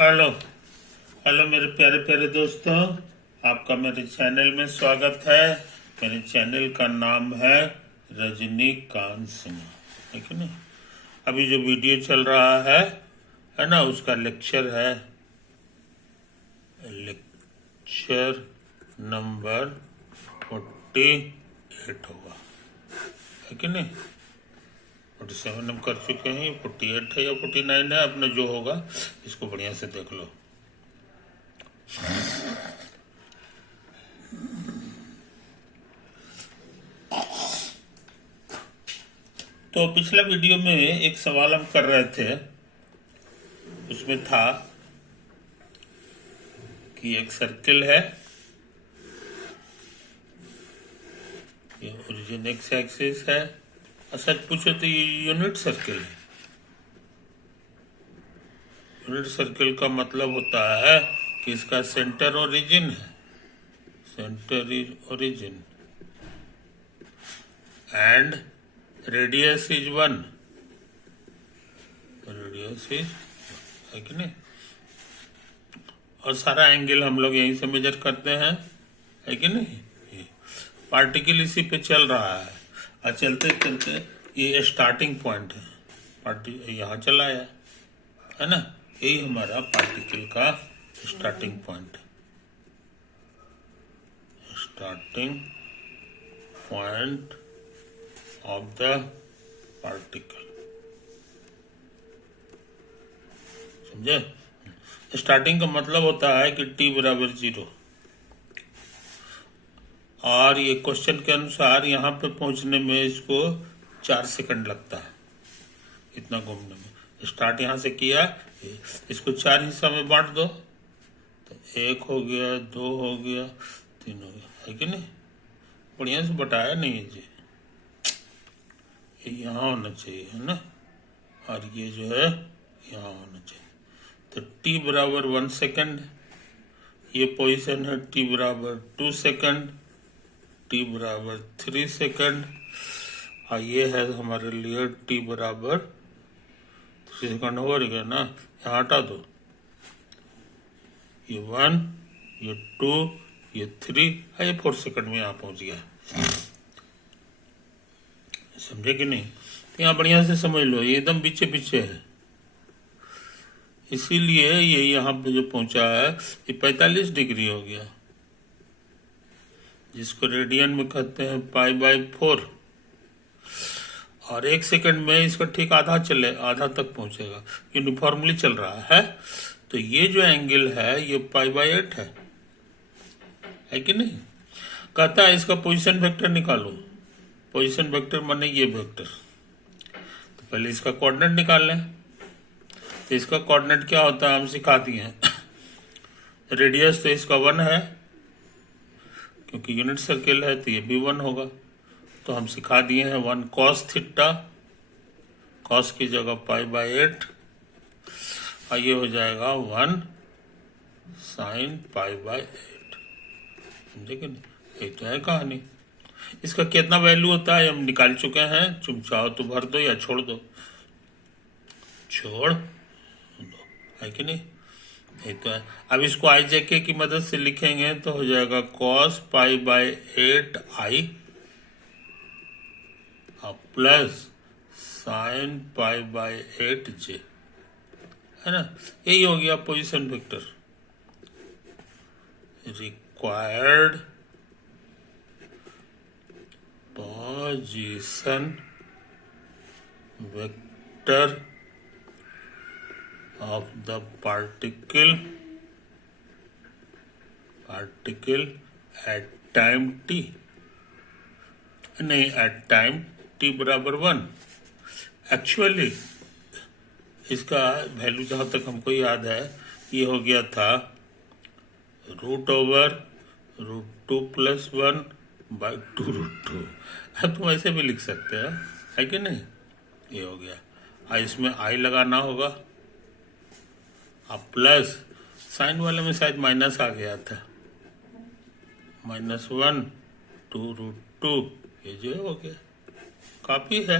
Hello. Hello मेरे प्यारे प्यारे दोस्तों, आपका मेरे चैनल में स्वागत है। मेरे चैनल का नाम है रजनीकांत सिन्हा, है कि नहीं। अभी जो वीडियो चल रहा है ना, उसका लेक्चर है, लेक्चर नंबर 48 होगा, है कि नहीं। 47 हम कर चुके हैं, 48 है या 49 है, अपना जो होगा इसको बढ़िया से देख लो। तो पिछला वीडियो में एक सवाल हम कर रहे थे, उसमें था कि एक सर्किल है, ये ओरिजिन एक्स एक्सिस है, और सच पूछो तो ये यूनिट सर्किल है। यूनिट सर्किल का मतलब होता है कि इसका सेंटर ओरिजिन है, centre is origin and radius is 1, radius is, है कि नहीं। और सारा एंगल हम लोग यहीं से मेजर करते हैं, है कि नहीं। पार्टिकल इसी पे चल रहा है, और चलते चलते ये स्टार्टिंग पॉइंट है, यहाँ चला है ना। यही हमारा पार्टिकल का स्टार्टिंग पॉइंट है, starting point of the particle, समझे। स्टार्टिंग का मतलब होता है कि t बराबर 0, और ये क्वेश्चन के अनुसार यहाँ पे पहुंचने में इसको 4 सेकंड लगता है, इतना घूमने में। स्टार्ट यहाँ से किया, इसको 4 हिस्सा में बांट दो, तो 1 हो गया, 2 हो गया, 3 हो गया, है कि नहीं। बढ़िया से बताया नहीं है जी, ये यहाँ होना चाहिए, है ना, और ये जो है यहाँ होना चाहिए। तो t बराबर 1 सेकंड, ये पोजीशन है, t बराबर 2 सेकंड, t बराबर 3 सेकंड, और ये है हमारे लिए t बराबर 3 सेकंड हो गया ना। यहाँ हटा दो, ये 1, ये 2, ये 3, ये 4 सेकंड में यहाँ पहुंच गया, समझे कि नहीं। तो यहाँ बढ़िया से समझ लो, ये एकदम पीछे पीछे है, इसीलिए ये यहाँ पे जो पहुंचा है ये 45 डिग्री हो गया, जिसको रेडियन में कहते हैं π/4, और 1 सेकंड में इसका ठीक आधा तक पहुंचेगा, यूनिफॉर्मली चल रहा है। तो ये जो एंगल है ये π/8 है कि नहीं। कहता है इसका पोजीशन वेक्टर निकालो, पोजीशन वेक्टर माने ये वेक्टर। तो पहले इसका कोऑर्डिनेट निकाल लें। तो इसका कोऑर्डिनेट क्या होता है हम सिखा दिए हैं। रेडियस तो इसका 1 है, क्योंकि यूनिट सर्किल है तो ये भी 1 होगा। तो हम सिखा दिए हैं 1 cos थीटा, cos की जगह π/8, और ये हो जाएगा 1 sin π/8, समझे कि नहीं। ये तो है कहानी। इसका कितना वैल्यू होता है हम निकाल चुके हैं, तुम चाहो तो भर दो या छोड़ दो, छोड़ दो, है कि नहीं। ये तो है। अब इसको IJK की मदद से लिखेंगे तो हो जाएगा cos π/8i plus sin π/8j, है ना। यही हो गया position vector. Required position vector of the particle at time t, नहीं, at time t बराबर 1। एक्चुअली इसका वैल्यू जहाँ तक हमको याद है ये हो गया था √2 + 1/2√2। अब तुम ऐसे भी लिख सकते हैं, है कि नहीं। ये हो गया, इसमें i लगाना होगा, अब प्लस साइन वाले में शायद माइनस आ गया था, -1 2√2, ये जो है हो गया। काफ़ी है,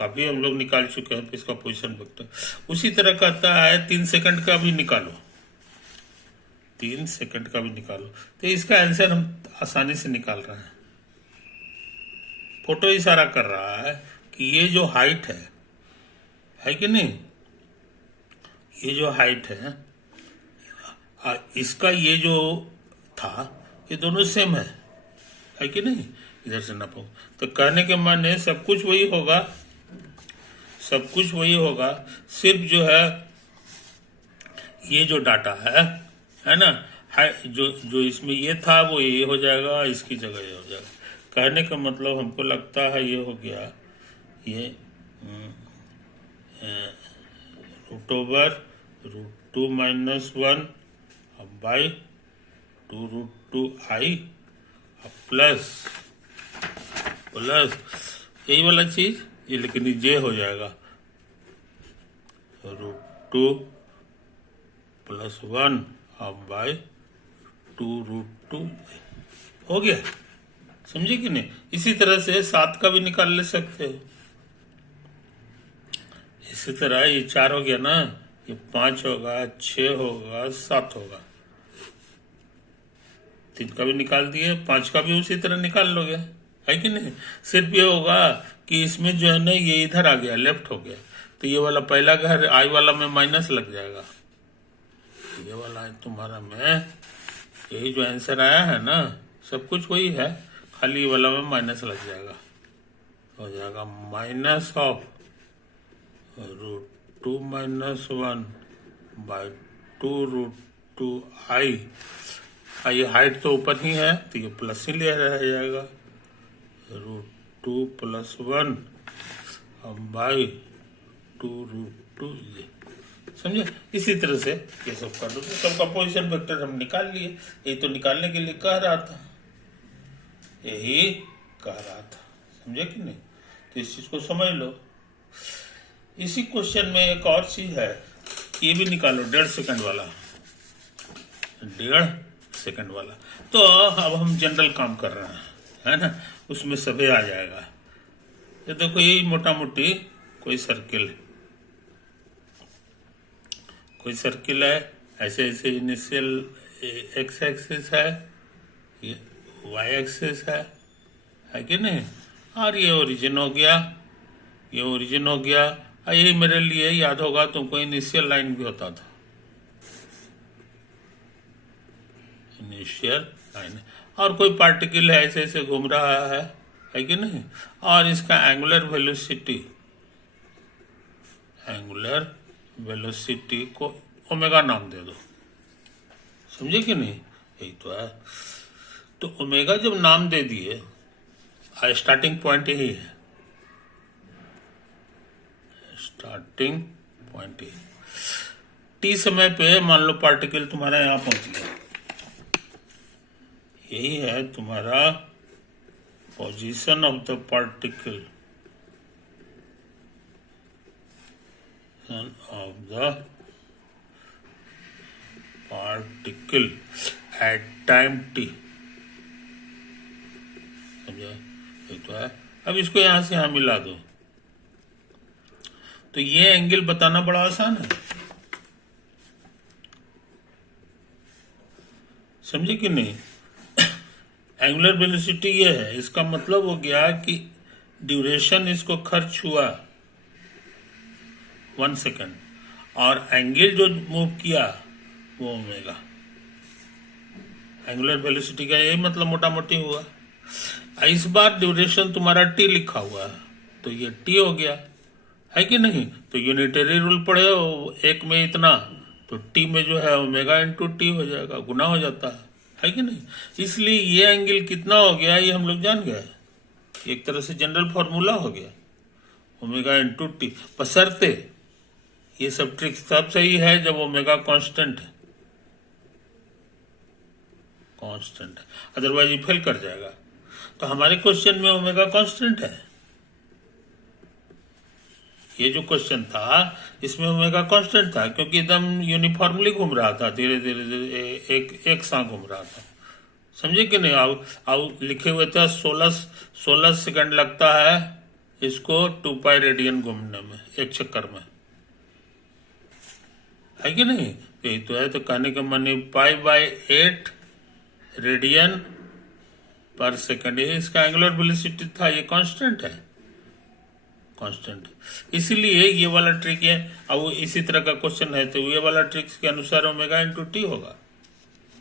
काफी हम लोग निकाल चुके हैं इसका पोजीशन वेक्टर। उसी तरह कहता है 3 सेकंड का भी निकालो, 3 सेकंड का भी निकालो। तो इसका आंसर हम आसानी से निकाल रहे हैं। फोटो इशारा कर रहा है कि ये जो हाइट है कि नहीं, ये जो हाइट है इसका ये जो था ये दोनों सेम है कि नहीं। इधर से नापो तो कहने के माने सब कुछ वही होगा, सब कुछ वही होगा, सिर्फ जो है ये जो डाटा है ना, जो इसमें ये था वो ये हो जाएगा, इसकी जगह ये हो जाएगा। कहने का मतलब हमको लगता है ये हो गया, ये √2 - 1 बाई 2√2i प्लस यही वाला चीज ये, लेकिन ये हो जाएगा √2 + 1 बाई 2√2 हो गया। समझे कि नहीं। इसी तरह से 7 का भी निकाल ले सकते हो। इसी तरह ये 4 हो गया ना, ये 5 होगा, 6 होगा, 7 होगा। 3 का भी निकाल दिए, 5 का भी उसी तरह निकाल लोगे, है कि नहीं। सिर्फ ये होगा कि इसमें जो है ना ये इधर आ गया, लेफ्ट हो गया, तो ये वाला पहला घर आई वाला में माइनस लग जाएगा। ये वाला है तुम्हारा में, यही जो आंसर आया है ना, सब कुछ वही है, खाली वाला में माइनस लग जाएगा, हो जाएगा माइनस ऑफ √2 - 1 बाई 2√2i। ये हाइट तो ऊपर ही है तो ये प्लस ही ले रह जाएगा, √2 + 1 बाई 2√2 ये। समझे। इसी तरह से ये सब कर दो, सबका पोजीशन वेक्टर हम निकाल लिए। ये तो निकालने के लिए कह रहा था, यही कह रहा था, समझे कि नहीं। तो इस चीज को समझ लो। इसी क्वेश्चन में एक और चीज है, ये भी निकालो 1.5 सेकंड वाला, 1.5 सेकंड वाला। तो अब हम जनरल काम कर रहे हैं, है ना, उसमें सभी आ जाएगा। ये देखो, यही मोटा मोटी कोई सर्किल है, ऐसे ऐसे इनिशियल एक्स एक्सिस है, ये वाई एक्सिस है कि नहीं, और ये ओरिजिन हो गया, ये ओरिजिन हो गया। यही मेरे लिए याद होगा तुमको, इनिशियल लाइन भी होता था, इनिशियल लाइन। और कोई पार्टिकल है ऐसे ऐसे घूम रहा है कि नहीं, और इसका एंगुलर वेलोसिटी को ओमेगा नाम दे दो, समझे कि नहीं। यही तो है। तो ओमेगा जब नाम दे दिए, स्टार्टिंग पॉइंट यही है, स्टार्टिंग पॉइंट यही। टी समय पे मान लो पार्टिकल तुम्हारा यहां पहुंच गया, यही है तुम्हारा position of the particle, of the particle at time t। समझा। ये तो है। अब इसको यहां से यहां मिला दो, तो ये एंगल बताना बड़ा आसान है, समझे कि नहीं। एंगुलर वेलोसिटी ये है, इसका मतलब हो गया कि ड्यूरेशन इसको खर्च हुआ 1 सेकंड, और एंगल जो मूव किया वो ओमेगा। एंगुलर वेलोसिटी का यही मतलब मोटा मोटी हुआ। इस बार ड्यूरेशन तुम्हारा टी लिखा हुआ है, तो ये टी हो गया, है कि नहीं। तो यूनिटरी रूल पढ़े हो, एक में इतना, तो टी में जो है ओमेगा इंटू टी हो जाएगा, गुना हो जाता है कि नहीं। इसलिए ये एंगल कितना हो गया ये हम लोग जान गए, एक तरह से जनरल फॉर्मूला हो गया, ओमेगा इंटू टी। बशर्ते ये सब ट्रिक्स तब सही है जब ओमेगा कांस्टेंट है, अदरवाइज ये फेल कर जाएगा। तो हमारे क्वेश्चन में ओमेगा कांस्टेंट है, ये जो क्वेश्चन था इसमें ओमेगा कांस्टेंट था, क्योंकि एकदम यूनिफॉर्मली घूम रहा था, धीरे धीरे एक साथ घूम रहा था, समझे कि नहीं। आओ लिखे हुए थे 16 सेकंड लगता है इसको 2 पाई रेडियन घूमने में, एक चक्कर में, है कि नहीं? यही तो है। तो कहने का माने π/8 रेडियन पर सेकंड, ये इसका एंगुलर वेलोसिटी था, ये कांस्टेंट है, कांस्टेंट। इसीलिए ये वाला ट्रिक है। अब इसी तरह का क्वेश्चन है तो ये वाला ट्रिक के अनुसार ओमेगा इंटू टी होगा,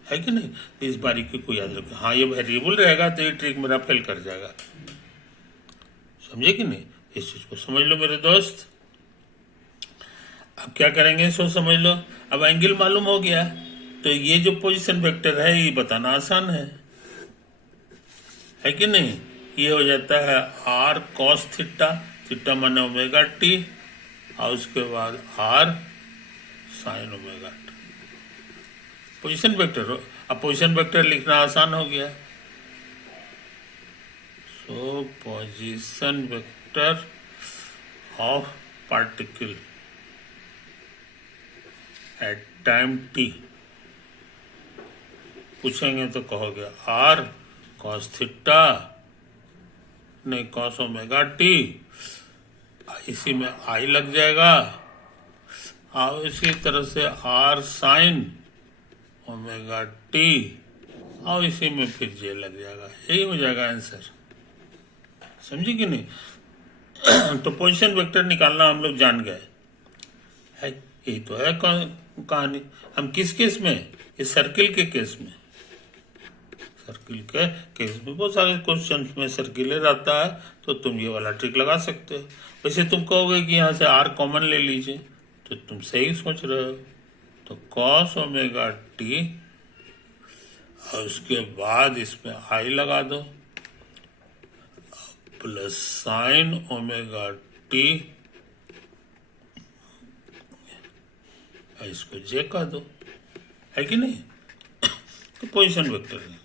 है कि नहीं? इस बारीकी को याद रखो। हाँ, ये वेरिएबल रहेगा तो ये ट्रिक मेरा फेल कर जाएगा, समझे कि नहीं? इस चीज को समझ लो मेरे दोस्त। अब क्या करेंगे सो समझ लो। अब एंगल मालूम हो गया तो ये जो पोजीशन वेक्टर है ये बताना आसान है कि नहीं? ये हो जाता है आर कॉस थीटा, थीटा माने ओमेगा टी, और उसके बाद R sine omega T, position vector. अब पोजीशन वेक्टर लिखना आसान हो गया। So position vector of particle at time T, पूछेंगे तो कहोगे आर कॉस थीटा, नहीं कॉस ओमेगा टी, इसी में आई लग जाएगा, और इसी तरह से आर साइन ओमेगा टी, और इसी में फिर जे लग जाएगा। यही हो जाएगा आंसर, समझे कि नहीं? तो पोजीशन वेक्टर निकालना हम लोग जान गए, है यही तो है कहानी। हम किस केस में? इस सर्किल के केस में, सर्किल के केस में बहुत सारे क्वेश्चन में सर्किलर रहता है, तो तुम ये वाला ट्रिक लगा सकते हो। वैसे तुम कहोगे कि यहाँ से आर कॉमन ले लीजिए, तो तुम सही सोच रहे हो। तो कॉस ओमेगा टी, और उसके बाद इसमें आई लगा दो, प्लस साइन ओमेगा टी, इसको जे कह दो, है कि नहीं? तो पोजीशन वेक्टर है।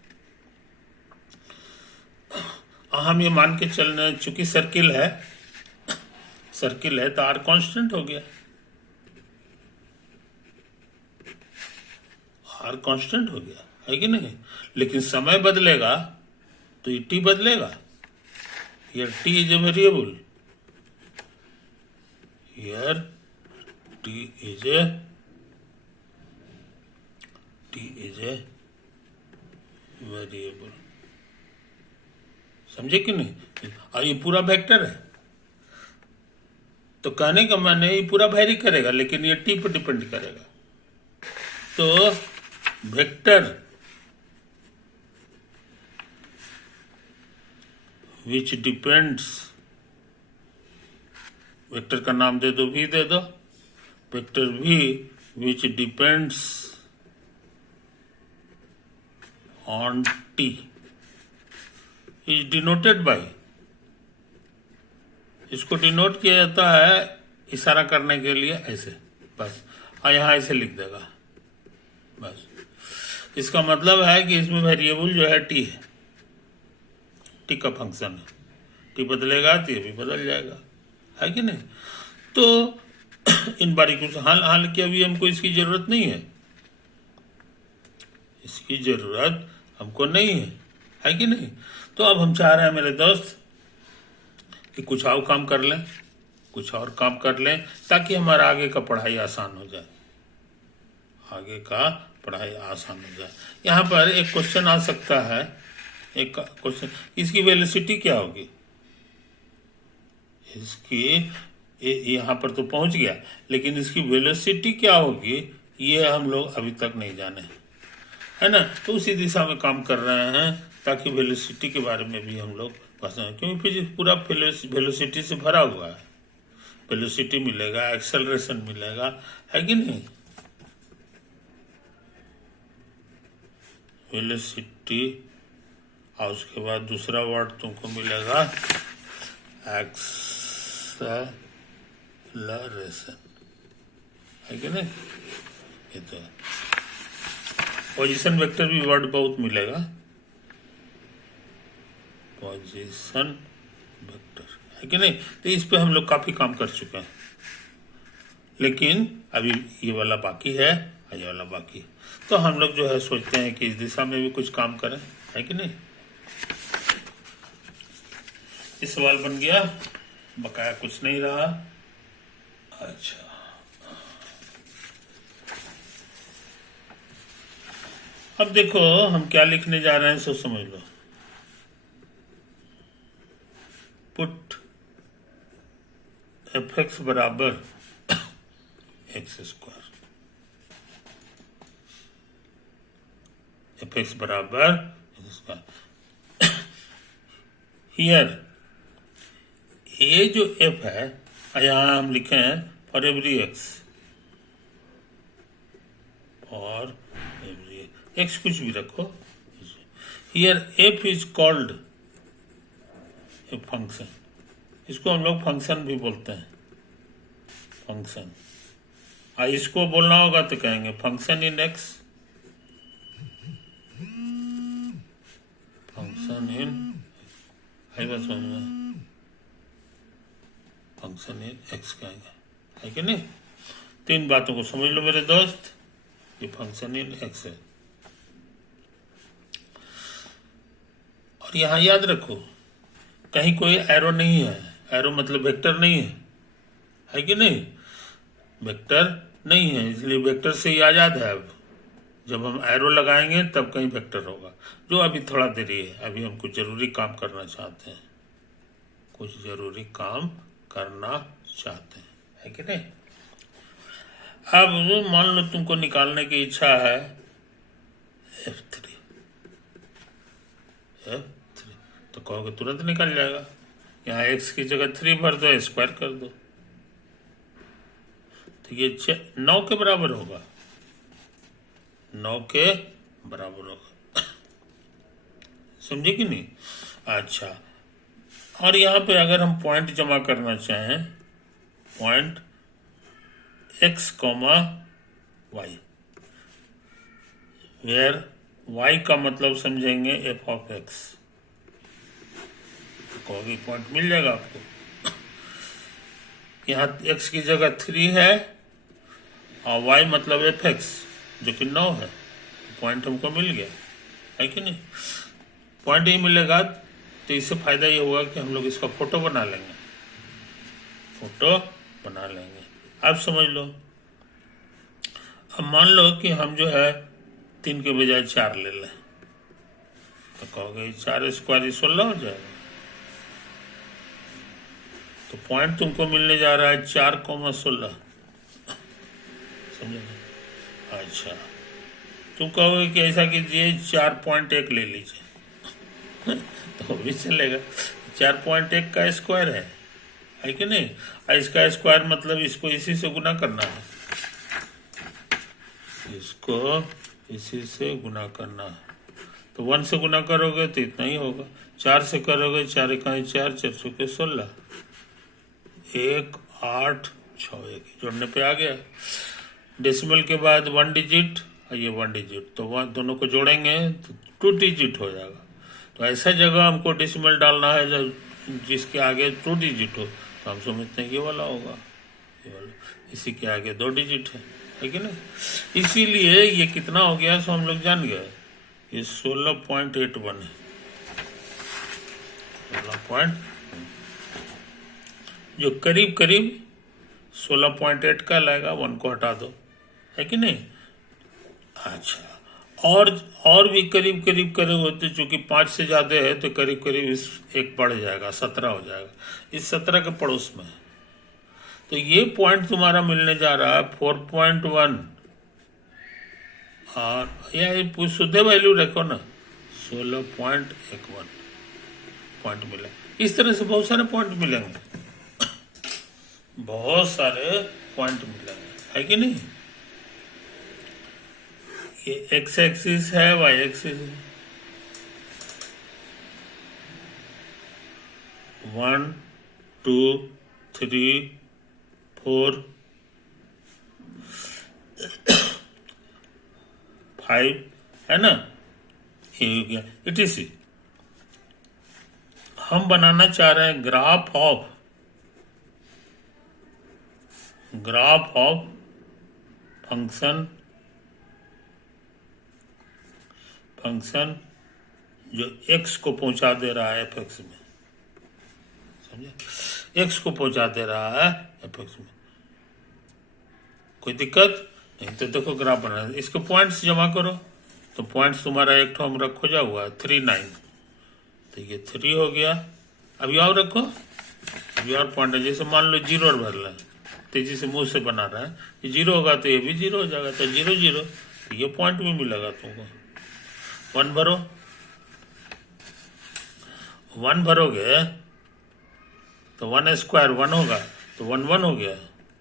हम ये मान के चलना, चूंकि सर्किल है, सर्किल है तो आर कांस्टेंट हो गया, आर कांस्टेंट हो गया, है कि नहीं? लेकिन समय बदलेगा तो ये टी बदलेगा। Here T is a variable, here T is a variable, समझे कि नहीं? और ये पूरा वेक्टर है, तो कहने का माने ये पूरा वेरी करेगा, लेकिन ये टी पर डिपेंड करेगा। तो वेक्टर विच डिपेंड्स, वेक्टर का नाम दे दो, भी दे दो, वेक्टर भी which depends on T is denoted by, इसको डिनोट किया जाता है इशारा करने के लिए ऐसे, बस। और यहाँ ऐसे लिख देगा, बस। इसका मतलब है कि इसमें वेरिएबल जो है टी है, टी का फंक्शन है, टी बदलेगा तो ये भी बदल जाएगा, है कि नहीं? तो इन बारीकियों से हालांकि अभी हमको इसकी जरूरत नहीं है, इसकी जरूरत हमको नहीं है कि नहीं? तो अब हम चाह रहे हैं मेरे दोस्त कि कुछ और काम कर लें, कुछ और काम कर लें, ताकि हमारा आगे का पढ़ाई आसान हो जाए, आगे का पढ़ाई आसान हो जाए। यहाँ पर एक क्वेश्चन आ सकता है, एक क्वेश्चन, इसकी वेलोसिटी क्या होगी? इसकी यहाँ पर तो पहुंच गया, लेकिन इसकी वेलोसिटी क्या होगी ये हम लोग अभी तक नहीं जाने, है ना? तो उसी दिशा में काम कर रहे हैं, ताकि वेलोसिटी के बारे में भी हम लोग पढ़ें, क्योंकि फिजिक्स पूरा वेलोसिटी से भरा हुआ है। वेलोसिटी मिलेगा, एक्सेलरेशन मिलेगा, है कि नहीं? वेलोसिटी, और उसके बाद दूसरा वर्ड तुमको मिलेगा एक्सेलरेशन, है कि नहीं? ये तो है। पोजीशन वेक्टर भी वर्ड बहुत मिलेगा, पोजीशन वेक्टर, है कि नहीं? तो इस पे हम लोग काफी काम कर चुके हैं, लेकिन अभी ये वाला बाकी है और ये वाला बाकी है। तो हम लोग जो है सोचते हैं कि इस दिशा में भी कुछ काम करें, है कि नहीं? ये सवाल बन गया। बकाया कुछ नहीं रहा। अच्छा, अब देखो हम क्या लिखने जा रहे हैं, सो समझ लो। पुट एफ एक्स बराबर एक्स स्क्वायर, एफ एक्स बराबर एक्स स्क्वायर। हियर ये जो एफ है, यहाँ हम लिखे हैं for every x, for every x कुछ भी रखो। Here F is called a function, इसको हम लोग फंक्शन भी बोलते हैं, फंक्शन। इसको बोलना होगा तो कहेंगे function in x, function in, है बस फंक्शन इन एक्स कहेंगे, है कि नहीं। तीन बातों को समझ लो मेरे दोस्त, ये फंक्शन इन एक्स है। और यहां याद रखो कहीं कोई एरो नहीं है, एरो मतलब वेक्टर नहीं है कि नहीं, वेक्टर नहीं है, इसलिए वेक्टर से ही आजाद है। अब जब हम एरो लगाएंगे तब कहीं वेक्टर होगा, जो अभी थोड़ा देरी है, अभी हम कुछ जरूरी काम करना चाहते हैं, कुछ जरूरी काम करना चाहते हैं, है कि नहीं। अब मान लो तुमको निकालने की इच्छा है F3, तो कहोगे तुरंत निकल जाएगा। यहाँ x की जगह 3 भर दो, स्क्वायर कर दो, तो ये 9 के बराबर होगा, 9 के बराबर होगा। समझे कि नहीं। अच्छा, और यहाँ पे अगर हम पॉइंट जमा करना चाहें, point x, y, where y का मतलब समझेंगे f ऑफ x, कहोगे पॉइंट मिल जाएगा आपको। यहाँ x की जगह 3 है और y मतलब एफ एक्स जो कि 9 है, पॉइंट हमको मिल गया, है कि नहीं। पॉइंट ही मिलेगा तो इससे फायदा ये होगा कि हम लोग इसका फोटो बना लेंगे, फोटो बना लेंगे। अब समझ लो, अब मान लो कि हम जो है 3 के बजाय 4 ले लें, तो कहोगे 4 स्क्वायर 16 हो जाएगा। तो पॉइंट तुमको मिलने जा रहा है 4,16, समझे। अच्छा, तुम कहोगे कि ऐसा कीजिए 4.1 ले लीजिए तो भी चलेगा, 4.1 का स्क्वायर है कि नहीं। और इसका स्क्वायर मतलब इसको इसी से गुना करना है, इसको इसी से गुना करना है, तो 1 से गुना करोगे तो इतना ही होगा, 4 से करोगे 4 इकाई 4, 4 के 16, 1 8 6 1 जोड़ने पे आ गया। डेसिमल के बाद 1 डिजिट और ये 1 डिजिट, तो वहाँ दोनों को जोड़ेंगे तो 2 डिजिट हो जाएगा। तो ऐसा जगह हमको डेसिमल डालना है जब जिसके आगे 2 डिजिट हो, तो हम समझते हैं ये वाला होगा, ये वाला, इसी के आगे 2 डिजिट है कि नहीं। इसीलिए ये कितना हो गया सो हम लोग जान गए, ये 16.81 है, 16 जो करीब करीब 16.8 का लाएगा, 1 को हटा दो, है कि नहीं। अच्छा, और भी करीब करीब करोगे तो चूंकि 5 से ज्यादा है तो करीब करीब इस एक बढ़ जाएगा, 17 हो जाएगा, इस 17 के पड़ोस में। तो ये पॉइंट तुम्हारा मिलने जा रहा है 4.1, और यह शुद्ध वैल्यू रखो ना, 16.81 पॉइंट मिला। इस तरह से बहुत सारे पॉइंट मिलेंगे, बहुत सारे पॉइंट मिलेंगे, है कि नहीं। ये एक्स एक्सिस है, वाई एक्सिस है, 1 2 3 4 5 है ना, ये हो गया etc। हम बनाना चाह रहे हैं ग्राफ ऑफ फंक्शन जो x को पहुंचा दे रहा है एफ एक्स में, समझे। एक्स को पहुंचा दे रहा है एफ एक्स में। कोई दिक्कत नहीं। तो देखो ग्राफ बना है, इसके पॉइंट्स जमा करो। तो पॉइंट्स तुम्हारा एक ठो हम रखो जा हुआ है 3 9, तो ये 3 हो गया। अभी और रखो, अभी और पॉइंट है, जैसे मान लो 0 और भर लें, तेजी से मुंह से बना रहा है, ये 0 होगा तो ये भी 0 हो जाएगा, तो 0 0, तो ये पॉइंट भी मिलेगा तुमको। 1 भरो, 1 भरोगे तो 1 स्क्वायर 1 होगा, तो 1 1 हो गया।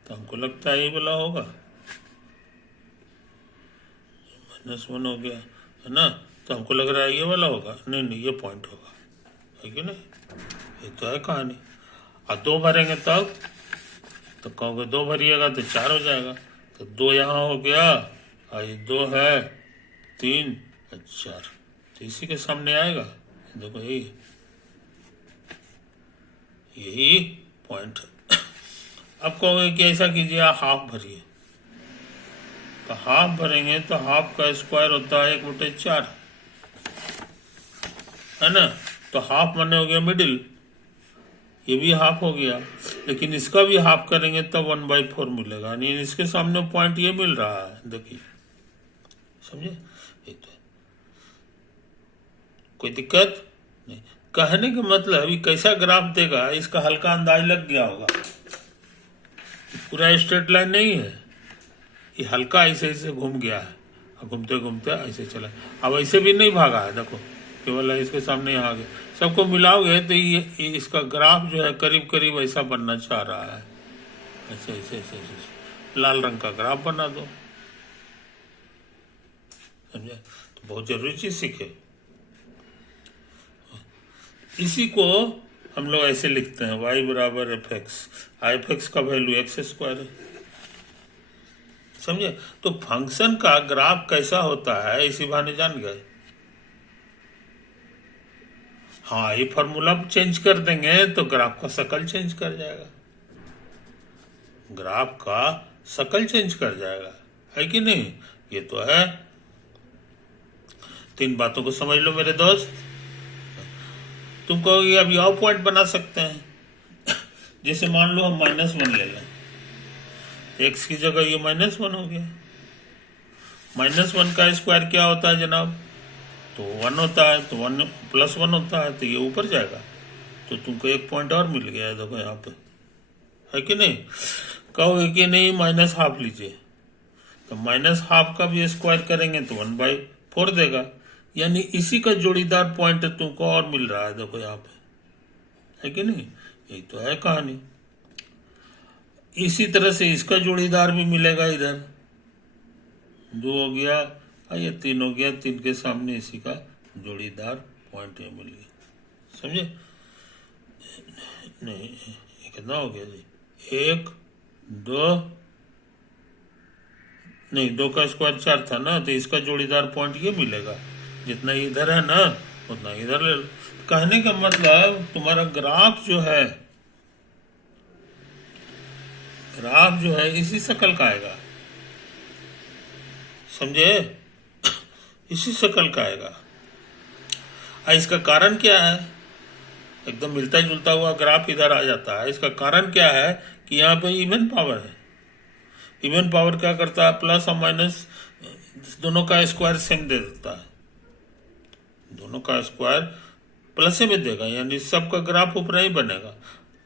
तो हमको लगता है ये वाला होगा, -1 हो गया है ना। तो हमको लग रहा है ये वाला होगा, नहीं नहीं ये पॉइंट होगा, है कि नहीं। ये तो है कहानी। और 2 भरेंगे तब, तो कहोगे 2 भरिएगा तो 4 हो जाएगा, तो 2 यहाँ हो गया, और ये 2 है, 3 और 4, तो इसी के सामने आएगा। देखो यही पॉइंट है। अब कहोगे कि ऐसा कीजिए हाफ भरिए, तो हाफ भरेंगे तो हाफ का स्क्वायर होता है 1/4, है ना। तो हाफ माने हो गया मिडिल, ये भी हाफ हो गया, लेकिन इसका भी हाफ करेंगे तब 1/4 मिलेगा, यानी इसके सामने पॉइंट ये मिल रहा है, देखिए, समझे। ये तो कोई दिक्कत नहीं। कहने का मतलब ये कैसा ग्राफ देगा इसका हल्का अंदाज लग गया होगा। पूरा स्ट्रेट लाइन नहीं है, ये हल्का ऐसे ऐसे घूम गया है, घूमते घूमते ऐसे चला। अब ऐसे भी नहीं भागा है, देखो केवल इसके सामने यहाँ आ गया। सबको मिलाओगे तो ये इसका ग्राफ जो है करीब करीब ऐसा बनना चाह रहा है, ऐसे ऐसे ऐसे ऐसे लाल रंग का ग्राफ बना दो, समझे। तो बहुत जरूरी चीज सीखे। इसी को हम लोग ऐसे लिखते हैं, y बराबर एफ एक्स, एफ एक्स का वैल्यू एक्स स्क्वायर है, समझे। तो फंक्शन का ग्राफ कैसा होता है इसी बहाने जान गए। हाँ, ये फॉर्मूला चेंज कर देंगे तो ग्राफ का शकल चेंज कर जाएगा, ग्राफ का शकल चेंज कर जाएगा, है कि नहीं। ये तो है। 3 बातों को समझ लो मेरे दोस्त। तुम कहोगे अभी और पॉइंट बना सकते हैं। जैसे मान लो हम -1 ले लें, एक्स की जगह ये -1 हो गया। -1 का स्क्वायर क्या होता है जनाब, तो 1 होता है, तो 1 + 1 होता है, तो ये ऊपर जाएगा, तो तुमको 1 पॉइंट और मिल गया है, देखो यहाँ पे, है कि नहीं। कहोगे कि नहीं -½ लीजिए, तो -½ का भी स्क्वायर करेंगे तो 1/4 देगा, यानी इसी का जोड़ीदार पॉइंट तुमको और मिल रहा है, देखो यहाँ पे, है कि नहीं। यही तो है कहानी। इसी तरह से इसका जोड़ीदार भी मिलेगा, इधर 2 हो गया, ये 3 हो गया, 3 के सामने इसी का जोड़ीदार पॉइंट मिल गया, समझे। नहीं ये कितना हो गया जी, 1 2 नहीं, 2 का स्क्वायर 4 था ना, तो इसका जोड़ीदार पॉइंट ये मिलेगा, जितना इधर है ना उतना इधर ले लो। कहने का मतलब तुम्हारा ग्राफ जो है, ग्राफ जो है इसी शक्ल का आएगा, समझे, इसी शक्ल का आएगा। इसका कारण क्या है, एकदम मिलता जुलता हुआ ग्राफ इधर आ जाता है। इसका कारण क्या है कि यहाँ पे इवन पावर है। इवन पावर क्या करता है, प्लस और माइनस दोनों का स्क्वायर सेम दे देता है, दोनों का स्क्वायर प्लस में देगा, यानी सबका ग्राफ ऊपर ही बनेगा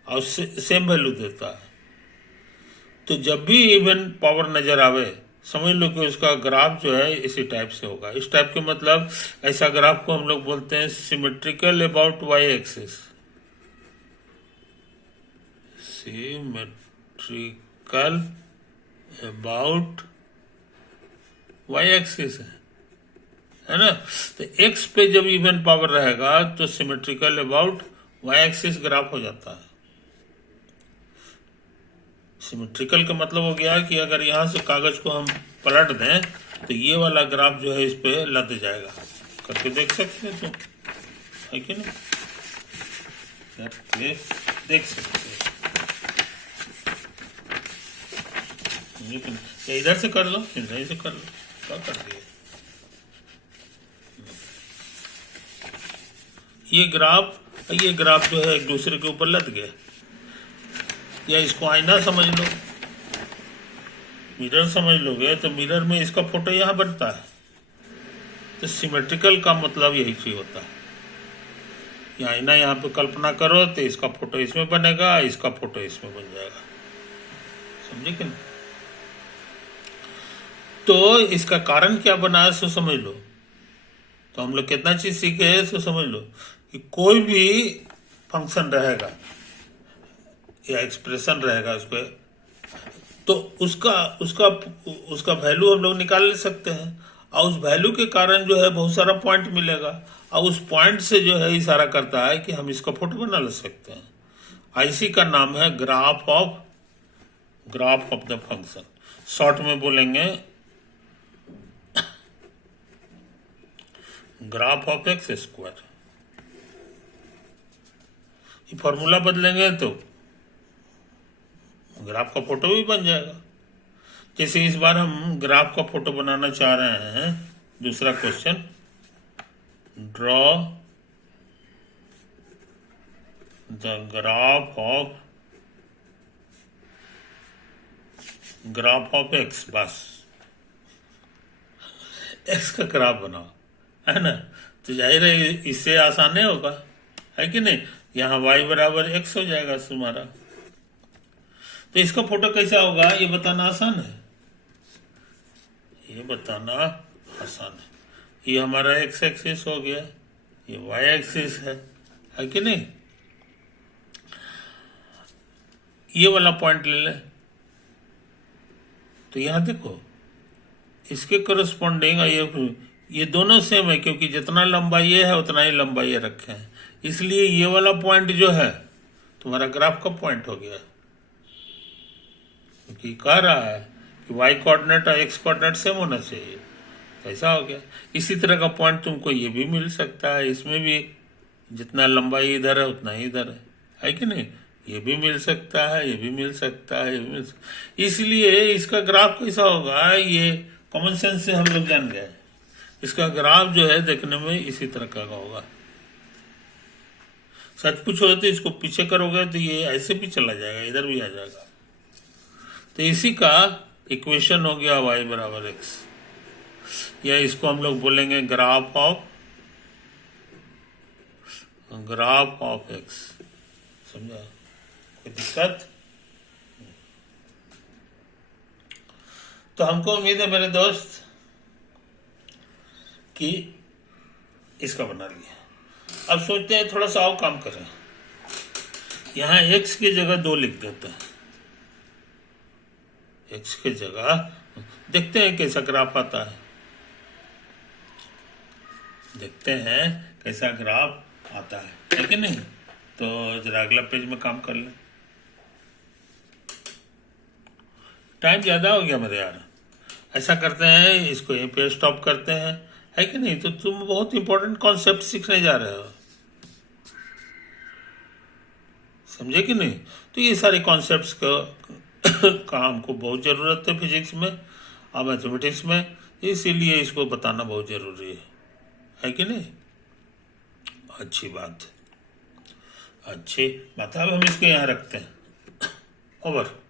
और सेम वैल्यू देता है। तो जब भी इवन पावर नजर आवे समझ लो कि उसका ग्राफ जो है इसी टाइप से होगा। इस टाइप के मतलब ऐसा ग्राफ को हम लोग बोलते हैं symmetrical about Y axis, symmetrical about Y axis है ना। तो एक्स पे जब इवन पावर रहेगा तो symmetrical about Y axis graph हो जाता है। सिमेट्रिकल का मतलब हो गया कि अगर यहाँ से कागज को हम पलट दें तो ये वाला ग्राफ जो है इस पे लद जाएगा। करके देख सकते हैं तुम, है कि नहीं, करके देख सकते हैं। इधर से कर लो, इधर से कर लो, क्या कर दिए। ये ग्राफ जो है एक दूसरे के ऊपर लद गए। या इसको आईना समझ लो, मिरर समझ लोगे तो मिरर में इसका फोटो यहाँ बनता है। तो सिमेट्रिकल का मतलब यही चीज होता है। ये आईना यहाँ पे कल्पना करो तो इसका फोटो इसमें बनेगा, इसका फोटो इसमें बन जाएगा। समझे कि नहीं? तो इसका कारण क्या बना है सो समझ लो। तो हम लोग कितना चीज सीखे हैं सो समझ लो कि कोई भी फंक्शन रहेगा या एक्सप्रेशन रहेगा उसको, तो उसका उसका उसका वैल्यू हम लोग निकाल सकते हैं, और उस वैल्यू के कारण जो है बहुत सारा पॉइंट मिलेगा, और उस पॉइंट से जो है इशारा करता है कि हम इसका फोटो बना ले सकते हैं। इसी का नाम है graph of the function. Short में बोलेंगे ग्राफ ऑफ एक्स स्क्वायर। ये फॉर्मूला बदलेंगे तो ग्राफ का फोटो भी बन जाएगा। जैसे इस बार हम ग्राफ का फोटो बनाना चाह रहे हैं। दूसरा question, draw the graph of x. बस एक्स का ग्राफ बनाओ, है ना। तो जाहिर है इससे आसान नहीं होगा, है कि नहीं। यहाँ y बराबर x हो जाएगा तुम्हारा। तो इसका फोटो कैसा होगा ये बताना आसान है, ये बताना आसान है। ये हमारा x एक्सिस हो गया, ये y एक्सिस है कि नहीं। ये वाला पॉइंट ले ले, तो यहां देखो इसके करस्पॉन्डिंग ये दोनों सेम है, क्योंकि जितना लंबा ये है उतना ही लंबा ये रखे हैं, इसलिए ये वाला पॉइंट जो है तुम्हारा ग्राफ का पॉइंट हो गया। क्योंकि कह रहा है कि y कोऑर्डिनेट और x कोऑर्डिनेट सेम होना चाहिए, तो ऐसा हो गया। इसी तरह का पॉइंट तुमको ये भी मिल सकता है, इसमें भी जितना लंबाई इधर है उतना ही इधर है कि नहीं। ये भी मिल सकता है, ये भी मिल सकता है, ये भी मिल सकता है। इसलिए इसका ग्राफ कैसा होगा ये कॉमन सेंस से हम लोग जान गए। इसका ग्राफ जो है देखने में इसी तरह का होगा। सच पूछो तो इसको पीछे करोगे तो ये ऐसे भी चला जाएगा, इधर भी आ जाएगा। तो इसी का इक्वेशन हो गया y बराबर x, या इसको हम लोग बोलेंगे ग्राफ ऑफ x। समझा? कोई दिक्कत? तो हमको उम्मीद है मेरे दोस्त कि इसका बना लिया। अब सोचते हैं थोड़ा सा और काम करें। यहाँ x की जगह 2 लिख देते हैं। x की जगह देखते हैं कैसा ग्राफ आता है, देखते हैं कैसा ग्राफ आता है कि नहीं। तो जरा अगला पेज में काम कर लें। टाइम ज़्यादा हो गया मेरे यार। ऐसा करते हैं, इसको यहीं पे स्टॉप करते हैं, है कि नहीं। तो तुम बहुत इंपॉर्टेंट कॉन्सेप्ट सीखने जा रहे हो, समझे कि नहीं। तो ये सारे कॉन्सेप्ट्स का हमको बहुत ज़रूरत है फिजिक्स में और मैथमेटिक्स में, इसीलिए इसको बताना बहुत ज़रूरी है कि नहीं। अच्छी बात, अच्छी बात। अब हम इसको यहाँ रखते हैं। ओवर।